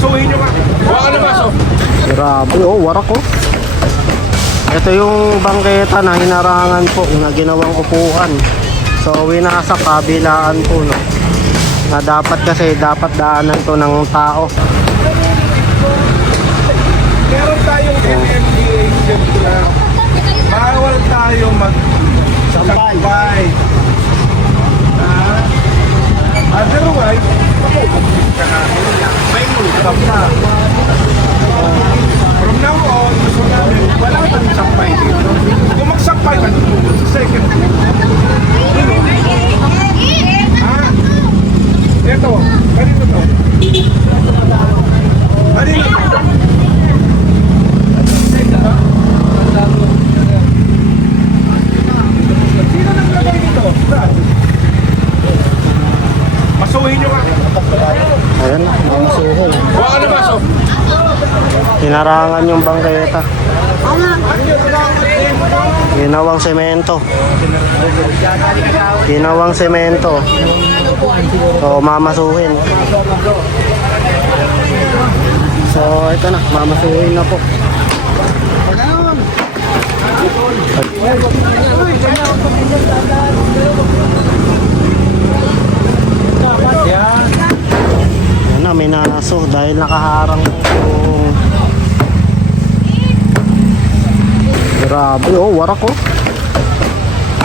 Masuhin nyo ka. Huwag ka na maso. Grabe, oh, warak oh. Ito yung bangketa na hinarangan po na ginawang upuan. So winasak kabilaan po, no, na dapat kasi daanan to ng tao. Meron tayong NMDA circular. Bawal tayo mag-sampay. Otherwise, mapupunta ka natin. May multap na. From now on, gusto namin, wala kang sampay dito. Kung magsampay ka, sa second. Ito, kanino to? Kanino to? Sino naglagay nito? Brad? Masuhin nyo ka. Ayan na, masuhin. Huwag ka na maso. Hinarangan yung bangketa. Ginawang semento. Ginawang semento. So mamasuhin. So ito na, mamasuhin na po. Yan na, may naso dahil nakaharang po. Grabe, oh, warak oh.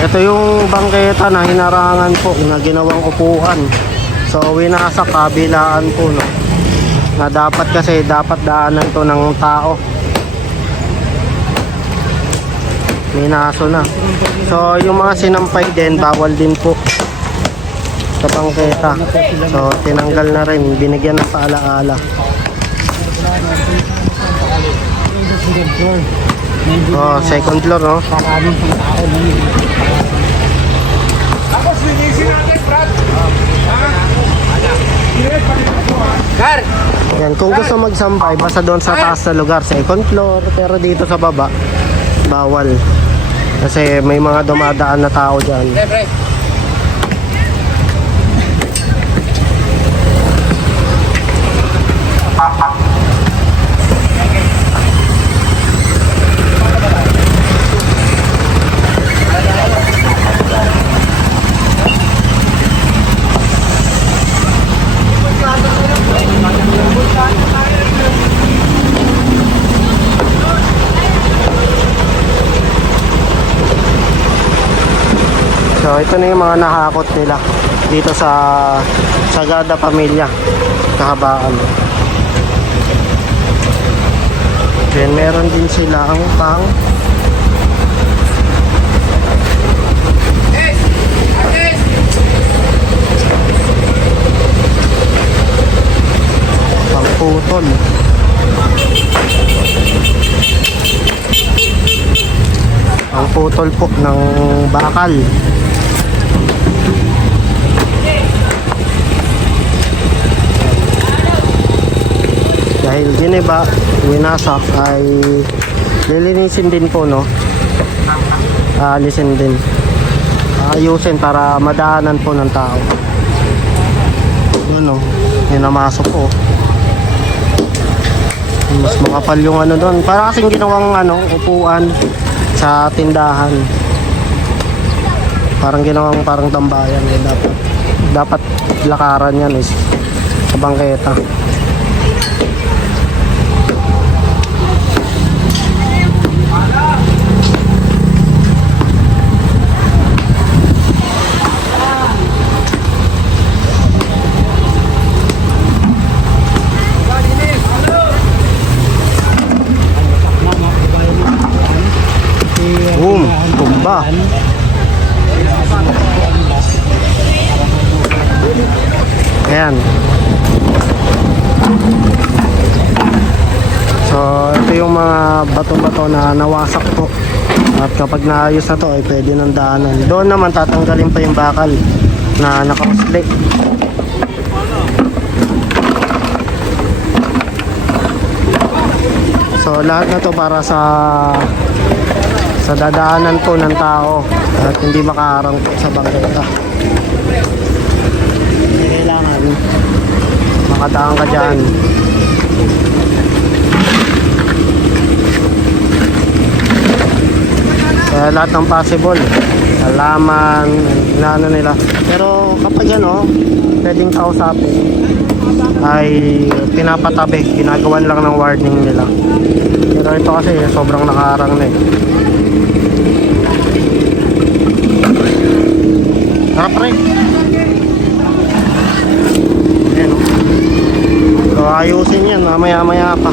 Ito yung bangketa na hinarangan po na ginawang upuan. So winasak kabilaan po, no, na dapat kasi daanan to ng tao. Minaso na. So yung mga sinampay din, bawal din po sa bangketa. So tinanggal na rin, binigyan ng paalaala. Oh, second floor, no? Tapos linisin natin, Brad. Gar! Yan, kung gusto magsampay, basta doon sa taas na lugar, second floor. Pero dito sa baba, bawal. Kasi may mga dumadaan na tao dyan. So ito na yung mga nakakot nila dito sa Sagada Pamilya, Kahabaan. Then meron din sila ang pangputol. Ang putol po ng bakal. Dahil giniba, winasak, ay lilinisin din po, no? Alisin din. Ayusin para madaanan po ng tao. Yun, no? Hinamasok po. Mas makapal yung ano doon. Para kasing ginawang upuan sa tindahan. Parang ginawang parang tambayan. Dapat lakaran yan is sa bangketa. Boom, tumba. Ayan. So ito yung mga bato-bato na nawasak po. At kapag naayos na to ay pwede ng daanan. Doon naman tatanggalin pa yung bakal na nakausli. So lahat na to para sa dadaanan po ng tao at hindi makaharang po sa bangketa. Kailangan makadaan ka dyan. Kaya lahat ng possible. Halaman, inaano nila. Pero kapag ano, pwedeng kausapin, ay pinapatabi. Ginagawan lang ng warning nila. Pero ito kasi sobrang nakaharang na eh. Tara pre. Ayan o. So ayusin yan, maya pa.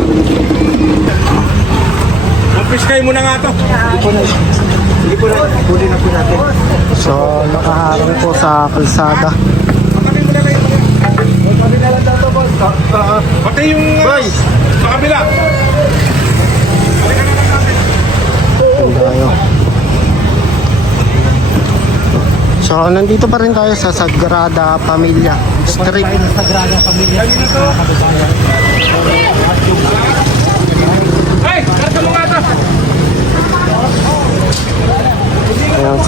Piskay mo na nga to. Hindi po na. Huli na po natin. So nakaharang po sa kalsada. Patayin mo na kayo. Patayin na lang daw boss. Pati yung sa kabila. Ayan tayo. So nandito pa rin tayo sa Sagrada Familia Street. Ay! Karga mo nga to. Ayan,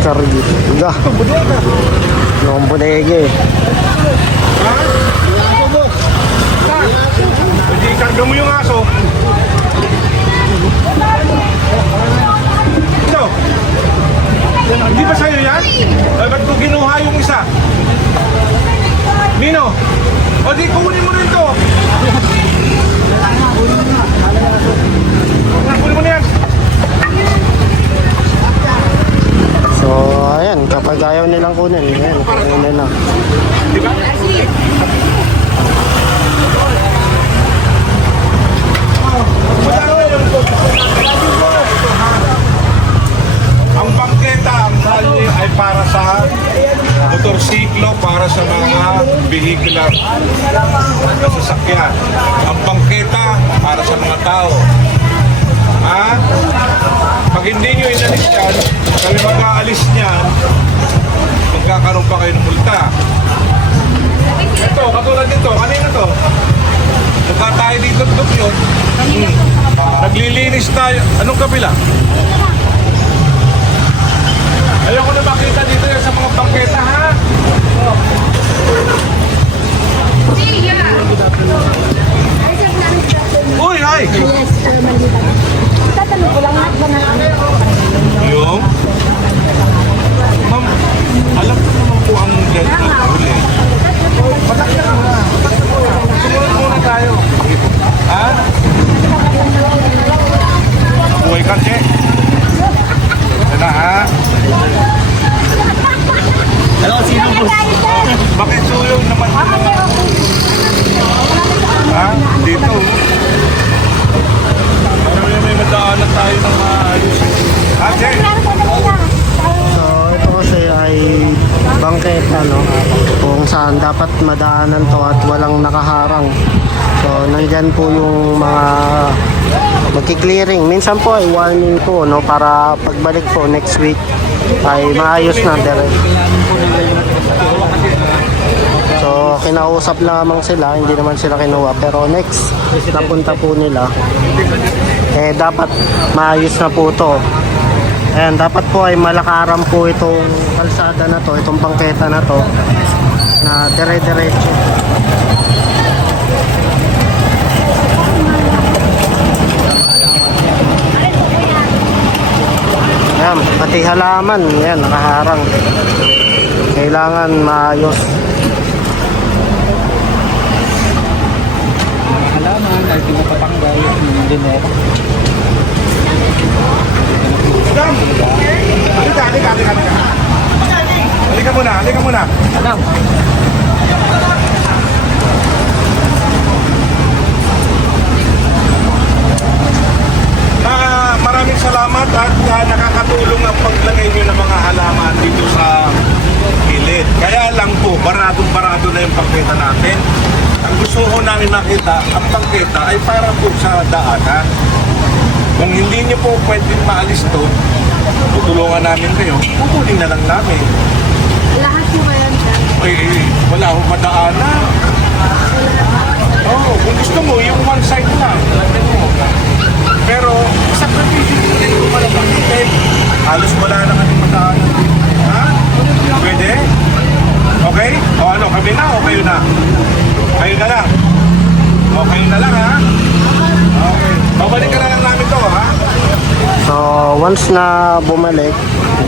sargi. Iga. Noong bodega eh. Hindi, karga mo yung aso. Ito. Hindi ba sa'yo yan? Ay, ba't ko ginuha yung isa? Nino? O di, kukunin mo rin to. Kunin mo na yan. So ayan, kapag ayaw nilang kunin, ayan, kunin nila. Di ba? Ang bangketa, ang kalye ay para sa motorsiklo, para sa mga vehicular na sasakyan. Ang bangketa para sa mga tao. Ha? Pag hindi nyo inalis yan, kami mag-aalis niyan, magkakaroon pa kayo ng multa. Ito, katulad nito, kanina to. Nagka tayo dito, yun. Naglilinis tayo. Anong kabila? Ayoko na makita dito yan sa mga bangketa, ha? Uy, ay! Tatanong ko lang lahat ba na Yung? Ma'am, alam ko naman po ang dead na huli. Patak na nga. Sumunod muna tayo. Ha? Buhay ka, che. Yan na, ha? Hello, sino po? Bakit suyong naman? Ha? Dito. Parang may madaanan tayo ng maayos. Ha, che? So ito kasi ay bangketa, no? Kung saan dapat madaanan to at walang nakaharang. So nandyan po yung mga magki-clearing. Minsan po ay warning po, no? Para pagbalik po next week ay maayos na direct. So kinausap lamang sila, hindi naman sila kinuha. Pero next napunta po nila, eh dapat maayos na po to. Ayan, dapat po ay malakaran po itong kalsada na to, itong bangketa na to, na dire-diretso. Ayan, pati halaman, yan, nakaharang. Kailangan maayos. Halaman ay pinapatanggal ng dinero. Adam! Halika. Halika muna. Adam! Maraming salamat at nakakatulong ang paglagay nyo ng mga halaman dito sa gilid. Kaya lang po, baradong-barado na yung pangketa natin. Ang gusto ko namin makita, ang pangketa ay para po sa daanan. Kung hindi nyo po pwedeng maalis to, tutulungan namin kayo, kukunin na lang namin. lahat po ba yan, sir? Ay, wala akong madaanan. Oo, kung gusto mo, yung one side lang. Pero, sakripisyo nyo rin kung malabang. Halos wala na kami madaanan. Ha? Pwede? Okay? O ano, kami na o kayo na? Kayo na lang. O kayo na lang, ha? Okay. Babalik ka na lang namin to, ha? So once na bumalik,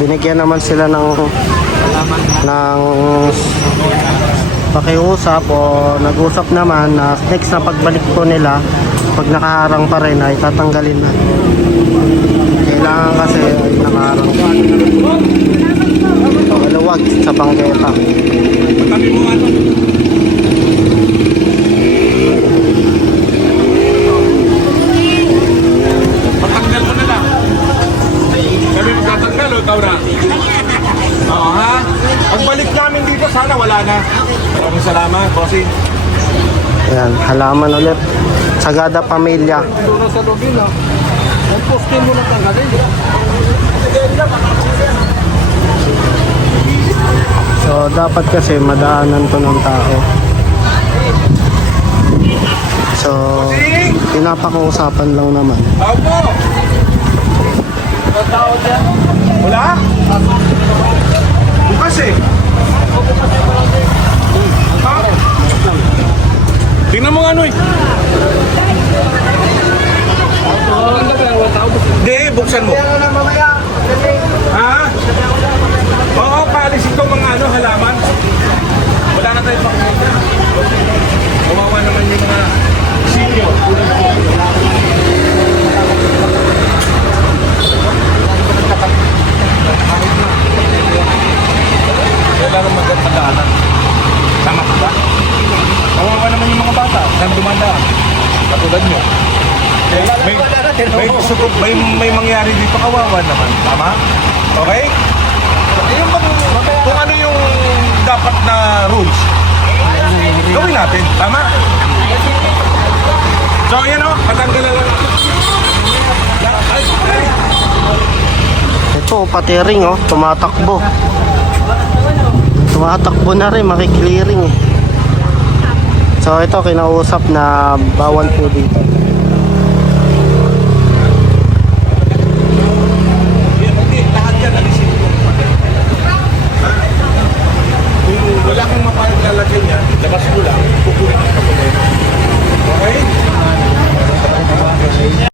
binigyan naman sila ng pakiusap o nag-usap naman na next na pagbalik po nila, pag nakaharang pa rin ay tatanggalin na. Kailangan kasi ay nakaharang pa. Maluwag sa bangketa. Tabi mo ano? Patanggal mo na lang. Kami magtatanggal o ikaw na? Oo ha? Pagbalik namin dito, sana wala na. Maraming salamat, bossing. Ayan, halaman ulit. Sagada Pamilya. Doon sa lobby na. Ang postin mo na tanggalin. So, dapat kasi madaanan to ng tao. So, pinapakiusapan lang naman. Opo! Wala? Bukas eh. Ha? Tingnan mo nga ano eh. Hindi, buksan mo. Ha? Oo, paalis ito mga ano, halaman. Wala na tayo pakikita. Kawawa naman yung mga senior. Kailangan magandaan. Tama ba? Kawawa naman yung mga bata. Saan dumadaan? Katulad nyo. May mangyari dito, kawawa naman. Tama? Okay? Yung kung ano yung dapat na rules, gawin natin. Tama? So, yan o. Patanggal na lang. Ito, pati ring oh, tumatakbo. Tumatakbo na rin, makiklearing eh. So ito, kinausap na bawal po dito.